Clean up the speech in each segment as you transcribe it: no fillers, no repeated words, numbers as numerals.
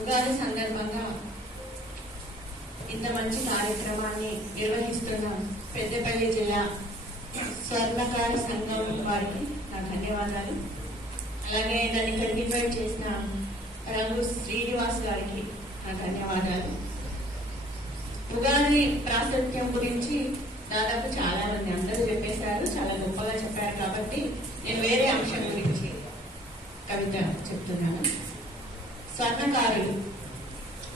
ఉగాది సందర్భంగా ఇంత మంచి కార్యక్రమాన్ని నిర్వహిస్తున్న పెద్దపల్లి జిల్లా స్వర్ణకార సంఘం వారికి నా ధన్యవాదాలు. అలాగే నన్ను ఇక్కడికి ఇన్వైట్ చేసిన రంగు శ్రీనివాస్ గారికి నా ధన్యవాదాలు. ఉగాది ప్రాశస్త్యం గురించి దాదాపు చాలా మంది అందరూ చెప్పేశారు, చాలా గొప్పగా చెప్పారు. కాబట్టి నేను వేరే అంశం గురించి కవిత చెప్తున్నాను. స్వర్ణకారులు,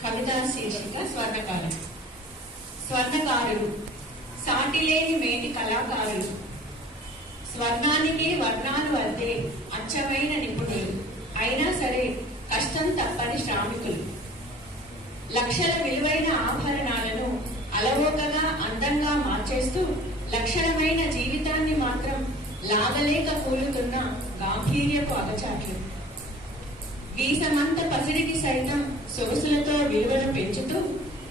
కవిత శీర్షిక స్వర్ణకారులు. స్వర్ణకారులు సాటిలేని మేటి కళాకారులు, స్వర్ణానికి వర్ణాలు అద్దే అచ్చమైన నిపుణులు, అయినా సరే కష్టం తప్పని శ్రామికులు. లక్షల విలువైన ఆభరణాలను అలవోకగా అందంగా మార్చేస్తూ లక్షణమైన జీవితాన్ని మాత్రం లాగలేక కూలుతున్న గాంభీర్యపు అగచాట్లు. వీసమంత పసిడికి సైతం సొగసులతో విలువను పెంచుతూ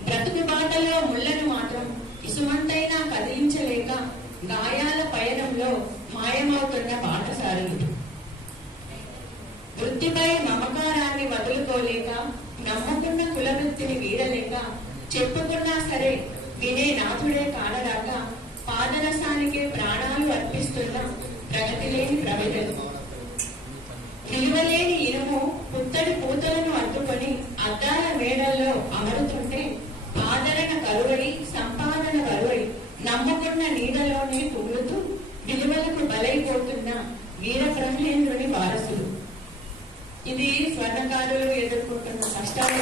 బ్రతుకు బాటలో ముళ్లను మాత్రం ఇసుమంతైనా కదిలించలేక గాయాల పయనంలో మాయమవుతున్న బాటసారులు. వృత్తిపై మమకారాన్ని వదులుకోలేక, నమ్ముకున్న కులవృత్తిని వీడలేక, చెప్పుకున్నా సరే వినే నాథుడే కానరాక పాదరసానికే ప్రాణాలు అర్పిస్తున్న ప్రగతి లేని ప్రవిధలు. విలువలేని ఇనుము పుత్తడి పూతలను అడ్డుకొని అద్దాల మేడల్లో అమరుతుంటే ఆదరణ కరువై, సంపాదన కరువై, నమ్ముకున్న నీడలోనే కుమ్ముతూ విలువలకు బలైపోతున్న వీర బ్రహ్మేంద్రుని వారసులు. ఇది స్వర్ణకారులు ఎదుర్కొంటున్న కష్టాల